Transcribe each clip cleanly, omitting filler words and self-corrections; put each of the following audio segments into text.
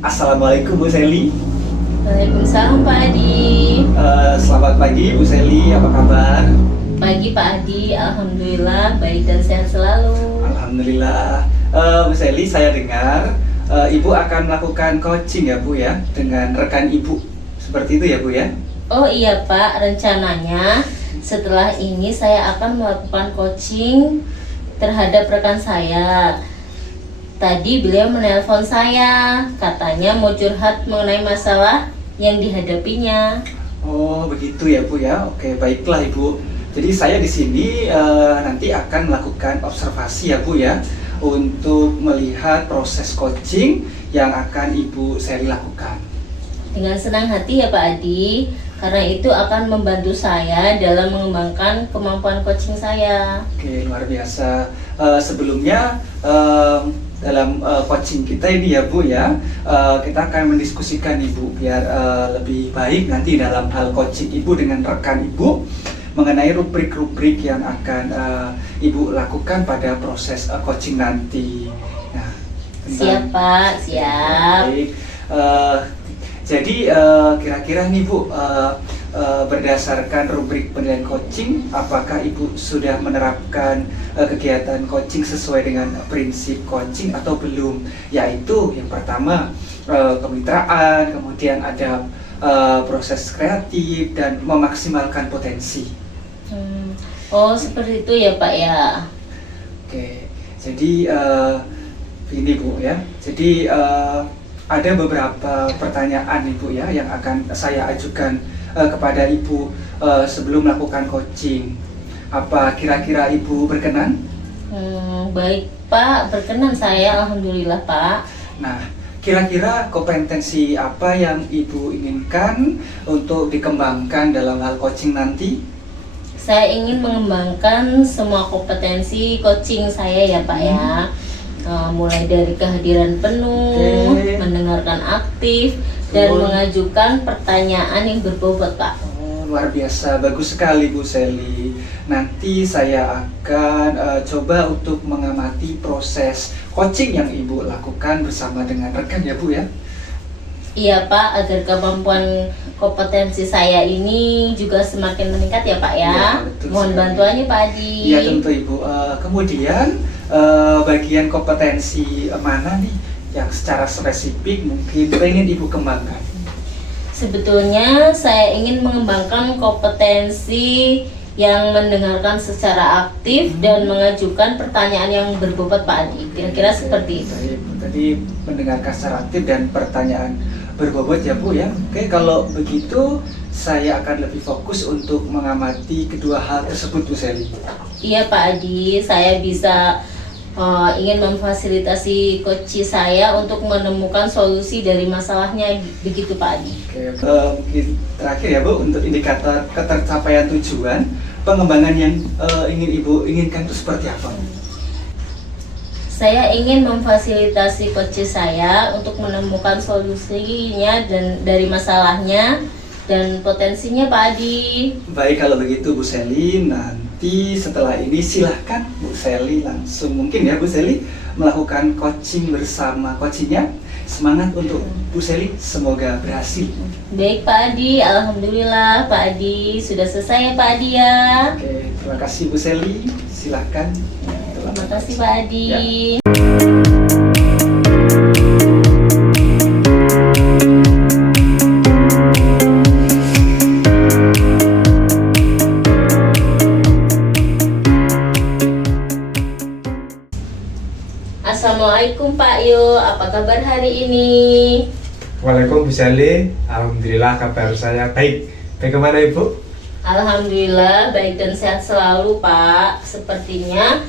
Assalamualaikum Bu Seli. Waalaikumsalam Pak Adi. Selamat pagi Bu Seli, apa kabar? Pagi Pak Adi, alhamdulillah baik dan sehat selalu. Alhamdulillah. Bu Seli, saya dengar Ibu akan melakukan coaching ya Bu ya, dengan rekan Ibu. Seperti itu ya Bu ya? Oh iya Pak, rencananya setelah ini saya akan melakukan coaching terhadap rekan saya. Tadi beliau menelpon saya, katanya mau curhat mengenai masalah yang dihadapinya. Oh begitu ya Bu ya. Oke, baiklah Ibu. Jadi saya di sini nanti akan melakukan observasi ya Bu ya, untuk melihat proses coaching yang akan Ibu Seli lakukan. Dengan senang hati ya Pak Adi, karena itu akan membantu saya dalam mengembangkan kemampuan coaching saya. Oke, luar biasa. Sebelumnya dalam coaching kita ini ya Bu ya, kita akan mendiskusikan Ibu biar lebih baik nanti dalam hal coaching Ibu dengan rekan Ibu mengenai rubrik-rubrik yang akan Ibu lakukan pada proses coaching nanti. Nah, Siap Pak, siap. Baik. Jadi kira-kira nih Bu, berdasarkan rubrik penilaian coaching, apakah Ibu sudah menerapkan kegiatan coaching sesuai dengan prinsip coaching atau belum? Yaitu yang pertama kemitraan, kemudian ada proses kreatif dan memaksimalkan potensi. Oh seperti itu ya Pak ya. Oke, jadi ini Bu ya. Jadi ada beberapa pertanyaan Ibu ya yang akan saya ajukan kepada Ibu sebelum melakukan coaching. Apa kira-kira Ibu berkenan? Baik Pak, berkenan saya, alhamdulillah Pak. Nah, kira-kira kompetensi apa yang Ibu inginkan untuk dikembangkan dalam hal coaching nanti? Saya ingin mengembangkan semua kompetensi coaching saya ya Pak ya. Mulai dari kehadiran penuh, mendengarkan aktif, dan mengajukan pertanyaan yang berbobot Pak. Luar biasa, bagus sekali Bu Seli. Nanti saya akan coba untuk mengamati proses coaching yang Ibu lakukan bersama dengan rekan ya Bu ya. Iya Pak, agar kemampuan kompetensi saya ini juga semakin meningkat ya Pak ya. Ya, betul Mohon sekali. bantuannya Pak Adi. Iya tentu Ibu. Kemudian bagian kompetensi mana nih yang secara spesifik mungkin pengen Ibu kembangkan? Sebetulnya saya ingin mengembangkan kompetensi yang mendengarkan secara aktif dan mengajukan pertanyaan yang berbobot Pak Adi. Kira-kira seperti itu. Baik, tadi mendengarkan secara aktif dan pertanyaan berbobot ya Bu ya. Oke, kalau begitu saya akan lebih fokus untuk mengamati kedua hal tersebut Bu Seli. Iya Pak Adi, saya bisa ingin memfasilitasi coach saya untuk menemukan solusi dari masalahnya, begitu Pak Adi. Oke, mungkin terakhir ya Bu, untuk indikator ketercapaian tujuan pengembangan yang ingin Ibu inginkan itu seperti apa? Saya ingin memfasilitasi coach saya untuk menemukan solusinya dan dari masalahnya dan potensinya Pak Adi. Baik, kalau begitu Bu Seli, nanti setelah ini silahkan Bu Seli langsung mungkin ya Bu Seli melakukan coaching bersama coachingnya. Semangat untuk Bu Seli, semoga berhasil. Baik Pak Adi, alhamdulillah Pak Adi sudah selesai ya Pak Adi ya. Oke, terima kasih Bu Seli, silahkan. Terima kasih Pak Adi. Ya. kabar hari ini? Waalaikumsalam Bu Sally, alhamdulillah kabar saya baik. Bagaimana Ibu? Alhamdulillah baik dan sehat selalu Pak. Sepertinya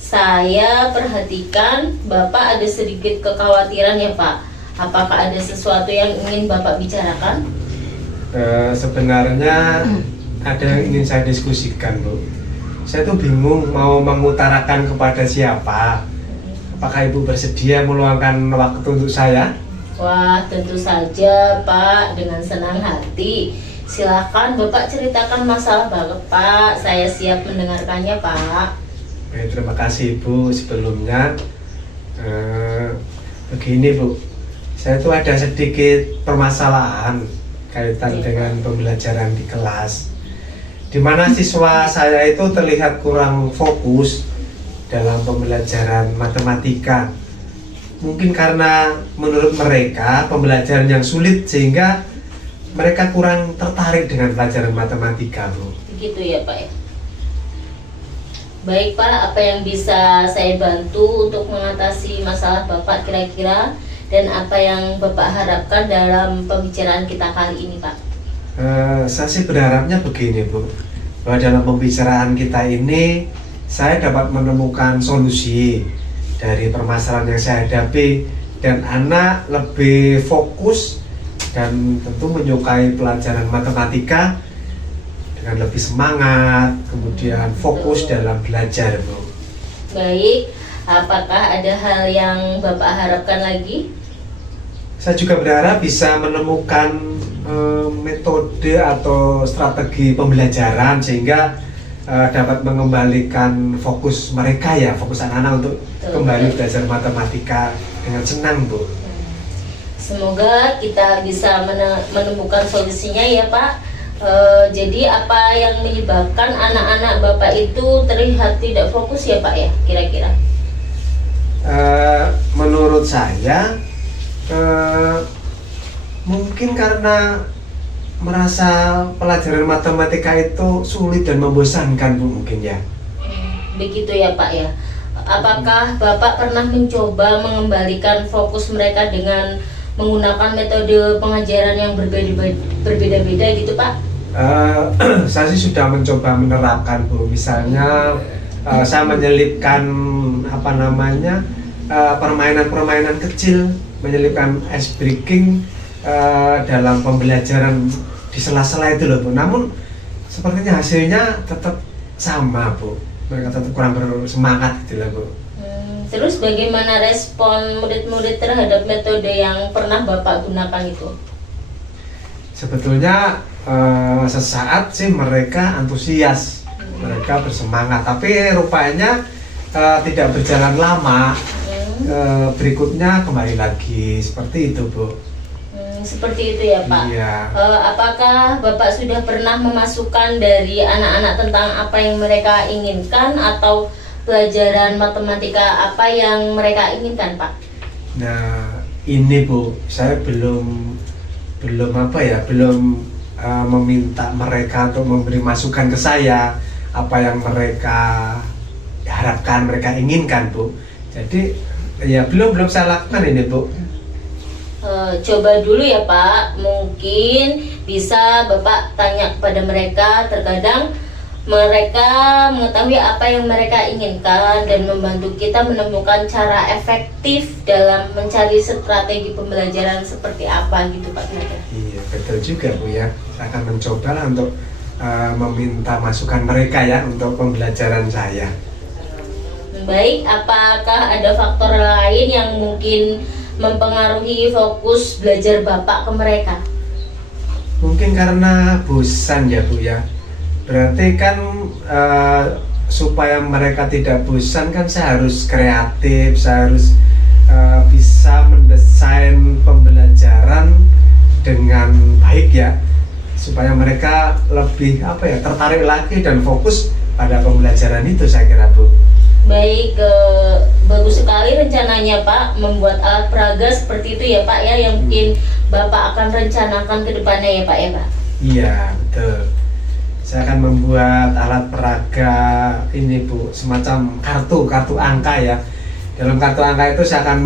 saya perhatikan Bapak ada sedikit kekhawatiran ya Pak. Apakah ada sesuatu yang ingin Bapak bicarakan? Sebenarnya ada yang ingin saya diskusikan Bu. Saya tuh bingung mau mengutarakan kepada siapa. Apakah Ibu bersedia meluangkan waktu untuk saya? Wah, tentu saja Pak, dengan senang hati. Silakan Bapak ceritakan masalah Bapak. Saya siap mendengarkannya Pak. Baik, terima kasih Ibu. Sebelumnya begini Bu, saya tuh ada sedikit permasalahan kaitan dengan pembelajaran di kelas, di mana siswa saya itu terlihat kurang fokus dalam pembelajaran matematika. Mungkin karena menurut mereka pembelajaran yang sulit sehingga mereka kurang tertarik dengan pelajaran matematika, Bu. Begitu ya Pak ya. Baik Pak, apa yang bisa saya bantu untuk mengatasi masalah Bapak kira-kira, dan apa yang Bapak harapkan dalam pembicaraan kita kali ini Pak? Saya sih berharapnya begini Bu, bahwa dalam pembicaraan kita ini saya dapat menemukan solusi dari permasalahan yang saya hadapi, dan anak lebih fokus dan tentu menyukai pelajaran matematika dengan lebih semangat, kemudian fokus dalam belajar Bu. Baik, apakah ada hal yang Bapak harapkan lagi? Saya juga berharap bisa menemukan metode atau strategi pembelajaran sehingga dapat mengembalikan fokus mereka ya, fokus anak-anak untuk kembali belajar matematika dengan senang Bu. Semoga kita bisa menemukan solusinya ya Pak. Jadi apa yang menyebabkan anak-anak Bapak itu terlihat tidak fokus ya Pak ya, kira-kira? Menurut saya mungkin karena merasa pelajaran matematika itu sulit dan membosankan Bu, mungkin ya. Begitu ya Pak ya. Apakah Bapak pernah mencoba mengembalikan fokus mereka dengan menggunakan metode pengajaran yang berbeda-beda gitu Pak? Saya sih sudah mencoba menerapkan Bu. Misalnya saya menyelipkan permainan-permainan kecil, menyelipkan ice breaking dalam pembelajaran di sela-sela itu loh Bu. Namun sepertinya hasilnya tetap sama Bu. Mereka tetap kurang bersemangat gitu lah Bu. Terus bagaimana respon murid-murid terhadap metode yang pernah Bapak gunakan itu? Sebetulnya sesaat sih mereka antusias, mereka bersemangat, tapi rupanya tidak berjalan lama. Berikutnya kembali lagi seperti itu Bu. Seperti itu ya Pak. Iya. Apakah Bapak sudah pernah memasukkan dari anak-anak tentang apa yang mereka inginkan, atau pelajaran matematika apa yang mereka inginkan Pak? Nah ini Bu, saya belum meminta mereka untuk memberi masukan ke saya apa yang mereka harapkan, mereka inginkan Bu. Jadi ya belum saya lakukan ini Bu. Coba dulu ya Pak, mungkin bisa Bapak tanya kepada mereka. Terkadang mereka mengetahui apa yang mereka inginkan dan membantu kita menemukan cara efektif dalam mencari strategi pembelajaran seperti apa gitu Pak. Iya betul juga Bu ya, saya akan mencoba lah untuk meminta masukan mereka ya untuk pembelajaran saya. Baik, apakah ada faktor lain yang mungkin mempengaruhi fokus belajar Bapak ke mereka? Mungkin karena bosan ya Bu ya. Berarti kan supaya mereka tidak bosan kan saya harus kreatif, saya harus bisa mendesain pembelajaran dengan baik ya, supaya mereka lebih tertarik lagi dan fokus pada pembelajaran itu, saya kira Bu. Baik, bagus sekali rencananya Pak, membuat alat peraga seperti itu ya Pak ya, yang mungkin Bapak akan rencanakan ke depannya ya Pak ya Pak? Iya betul, saya akan membuat alat peraga ini Bu, semacam kartu angka ya, Dalam kartu angka itu saya akan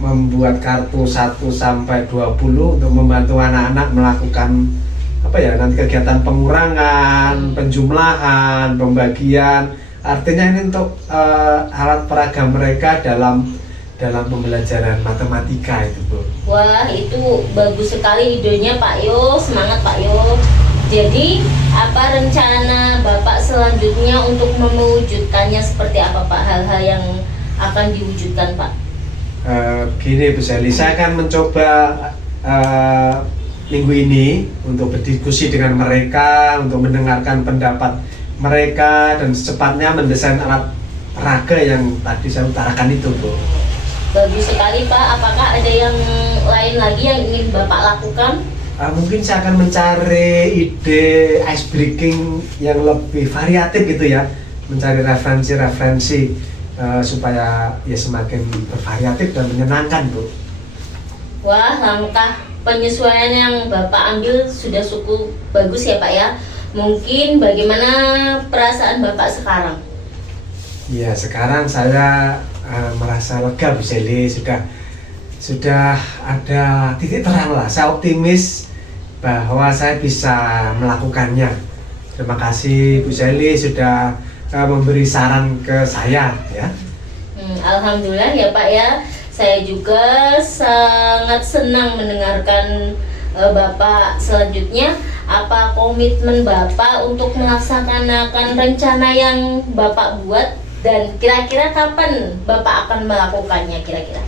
membuat kartu 1 sampai 20 untuk membantu anak-anak melakukan apa ya, nanti kegiatan pengurangan, penjumlahan, pembagian. Artinya ini untuk alat peraga mereka dalam pembelajaran matematika itu, Bu. Wah, itu bagus sekali idenya Pak Yo, semangat Pak Yo. Jadi, apa rencana Bapak selanjutnya untuk mewujudkannya seperti apa Pak? Hal-hal yang akan diwujudkan Pak? Gini Bu Sally, saya akan mencoba minggu ini untuk berdiskusi dengan mereka, untuk mendengarkan pendapat mereka dan secepatnya mendesain alat peraga yang tadi saya utarakan itu, Bu. Bagus sekali Pak, apakah ada yang lain lagi yang ingin Bapak lakukan? Mungkin saya akan mencari ide ice breaking yang lebih variatif gitu ya, mencari referensi supaya ya semakin bervariatif dan menyenangkan, Bu. Wah, langkah penyesuaian yang Bapak ambil sudah cukup bagus ya Pak ya. Mungkin bagaimana perasaan Bapak sekarang? Ya, sekarang saya merasa lega, Bu Sally. Sudah ada titik terang lah. Saya optimis bahwa saya bisa melakukannya. Terima kasih Bu Sally sudah memberi saran ke saya ya. Alhamdulillah ya Pak ya. Saya juga sangat senang mendengarkan Bapak. Selanjutnya, apa komitmen Bapak untuk melaksanakan rencana yang Bapak buat dan kira-kira kapan Bapak akan melakukannya kira-kira?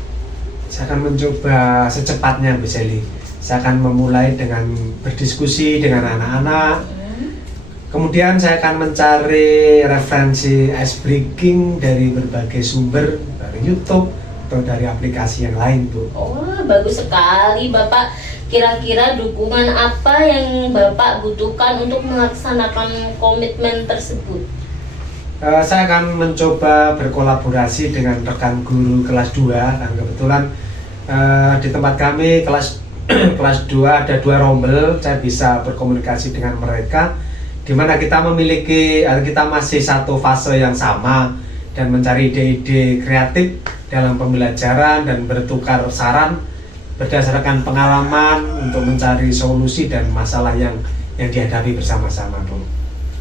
Saya akan mencoba secepatnya Bu Sally. Saya akan memulai dengan berdiskusi dengan anak-anak. Kemudian saya akan mencari referensi ice breaking dari berbagai sumber, dari YouTube atau dari aplikasi yang lain, Bu. Oh, bagus sekali Bapak. Kira-kira dukungan apa yang Bapak butuhkan untuk melaksanakan komitmen tersebut? Saya akan mencoba berkolaborasi dengan rekan guru kelas 2 dan kebetulan di tempat kami kelas kelas 2 ada 2 rombel. Saya bisa berkomunikasi dengan mereka di mana kita masih satu fase yang sama dan mencari ide-ide kreatif dalam pembelajaran dan bertukar saran berdasarkan pengalaman untuk mencari solusi dan masalah yang dihadapi bersama-sama, Bu.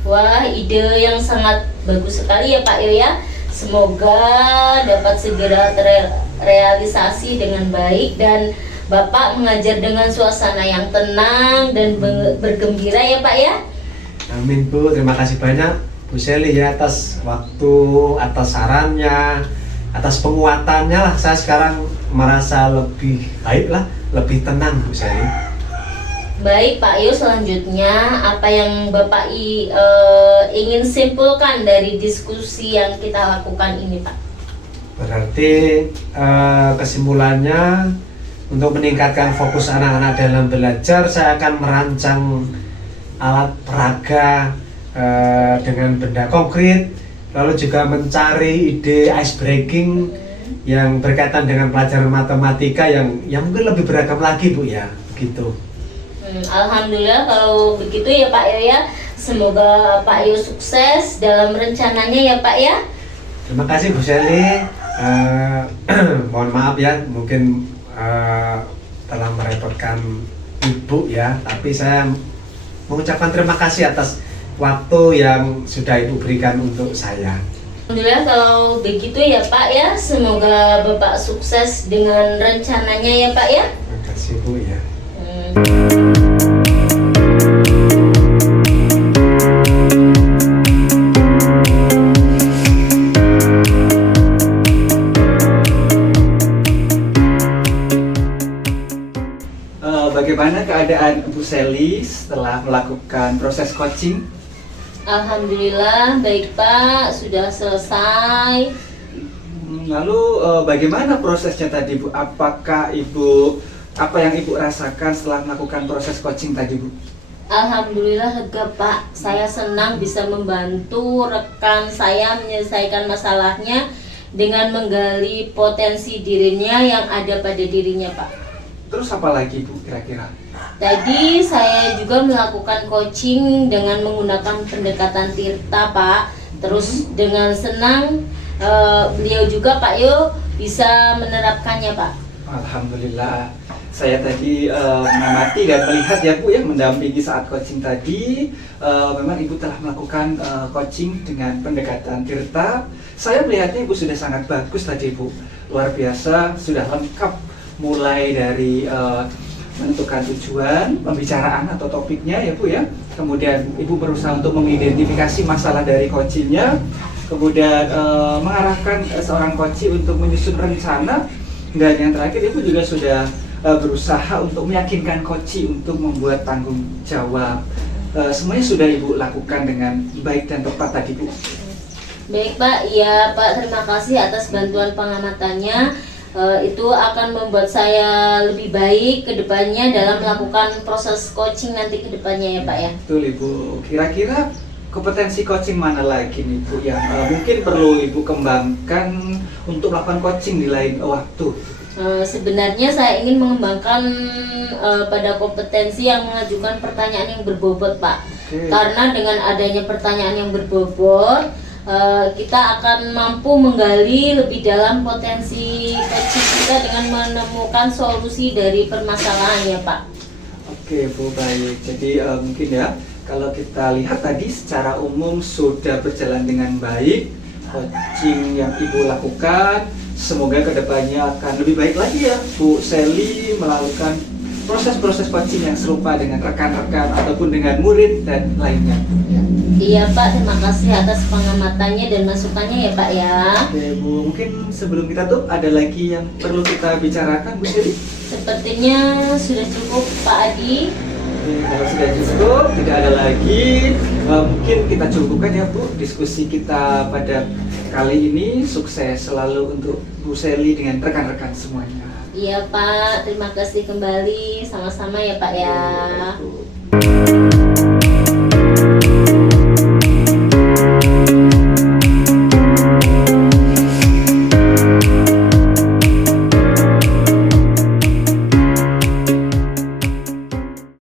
Wah, ide yang sangat bagus sekali ya Pak Yo ya. Semoga dapat segera terrealisasi dengan baik dan Bapak mengajar dengan suasana yang tenang dan bergembira ya Pak ya. Amin, Bu. Terima kasih banyak Bu Sally ya atas waktu, atas sarannya, atas penguatannya lah. Saya sekarang merasa lebih baik lah, lebih tenang Bu Sally. Baik Pak Yo, selanjutnya apa yang Bapak ingin simpulkan dari diskusi yang kita lakukan ini Pak? Berarti kesimpulannya untuk meningkatkan fokus anak-anak dalam belajar, saya akan merancang alat peraga dengan benda konkret, lalu juga mencari ide ice breaking yang berkaitan dengan pelajaran matematika yang mungkin lebih beragam lagi Bu ya, begitu. Alhamdulillah kalau begitu ya Pak Yo ya. Semoga Pak Yo sukses dalam rencananya ya Pak ya. Terima kasih Bu Sally. Mohon maaf ya, mungkin telah merepotkan Ibu ya, tapi saya mengucapkan terima kasih atas waktu yang sudah Ibu berikan untuk saya. Alhamdulillah kalau begitu ya Pak ya. Semoga Bapak sukses dengan rencananya ya Pak ya. Terima kasih Bu ya. Bagaimana keadaan Bu Sally setelah melakukan proses coaching? Alhamdulillah baik Pak, sudah selesai. Lalu bagaimana prosesnya tadi Bu? Apakah apa yang Ibu rasakan setelah melakukan proses coaching tadi Bu? Alhamdulillah lega Pak, saya senang bisa membantu rekan saya menyelesaikan masalahnya dengan menggali potensi dirinya yang ada pada dirinya Pak. Terus apa lagi Bu kira-kira? Tadi saya juga melakukan coaching dengan menggunakan pendekatan Tirta Pak. Terus dengan senang beliau juga Pak Yo bisa menerapkannya Pak. Alhamdulillah, saya tadi mengamati dan melihat ya Bu ya, mendampingi saat coaching tadi. Memang Ibu telah melakukan coaching dengan pendekatan Tirta. Saya melihatnya Ibu sudah sangat bagus tadi Bu, luar biasa, sudah lengkap mulai dari menentukan tujuan, pembicaraan atau topiknya ya Bu ya. Kemudian Ibu berusaha untuk mengidentifikasi masalah dari coachingnya, kemudian mengarahkan seorang coach untuk menyusun rencana. Dan yang terakhir Ibu juga sudah berusaha untuk meyakinkan coach untuk membuat tanggung jawab. Semuanya sudah Ibu lakukan dengan baik dan tepat tadi Bu. Baik Pak, ya Pak, terima kasih atas bantuan pengamatannya. Itu akan membuat saya lebih baik ke depannya dalam melakukan proses coaching nanti ke depannya ya Pak ya. Betul Ibu. Kira-kira kompetensi coaching mana lagi nih Bu yang mungkin perlu Ibu kembangkan untuk melakukan coaching di lain waktu? Sebenarnya saya ingin mengembangkan pada kompetensi yang mengajukan pertanyaan yang berbobot Pak. Oke. Karena dengan adanya pertanyaan yang berbobot, kita akan mampu menggali lebih dalam potensi coaching kita dengan menemukan solusi dari permasalahannya Pak. Oke Bu, baik. Jadi mungkin ya, kalau kita lihat tadi secara umum sudah berjalan dengan baik coaching yang Ibu lakukan. Semoga kedepannya akan lebih baik lagi ya Bu Sally melakukan proses-proses coaching yang serupa dengan rekan-rekan ataupun dengan murid dan lainnya. Iya Pak, terima kasih atas pengamatannya dan masukannya ya Pak ya. Oke Bu, mungkin sebelum kita tutup ada lagi yang perlu kita bicarakan Bu Sally? Sepertinya sudah cukup Pak Adi. Kalau sudah cukup, tidak ada lagi, mungkin kita cukupkan ya Bu diskusi kita pada kali ini. Sukses selalu untuk Bu Sally dengan rekan-rekan semuanya. Iya Pak, terima kasih kembali, sama-sama ya Pak ya. Baik, Bu.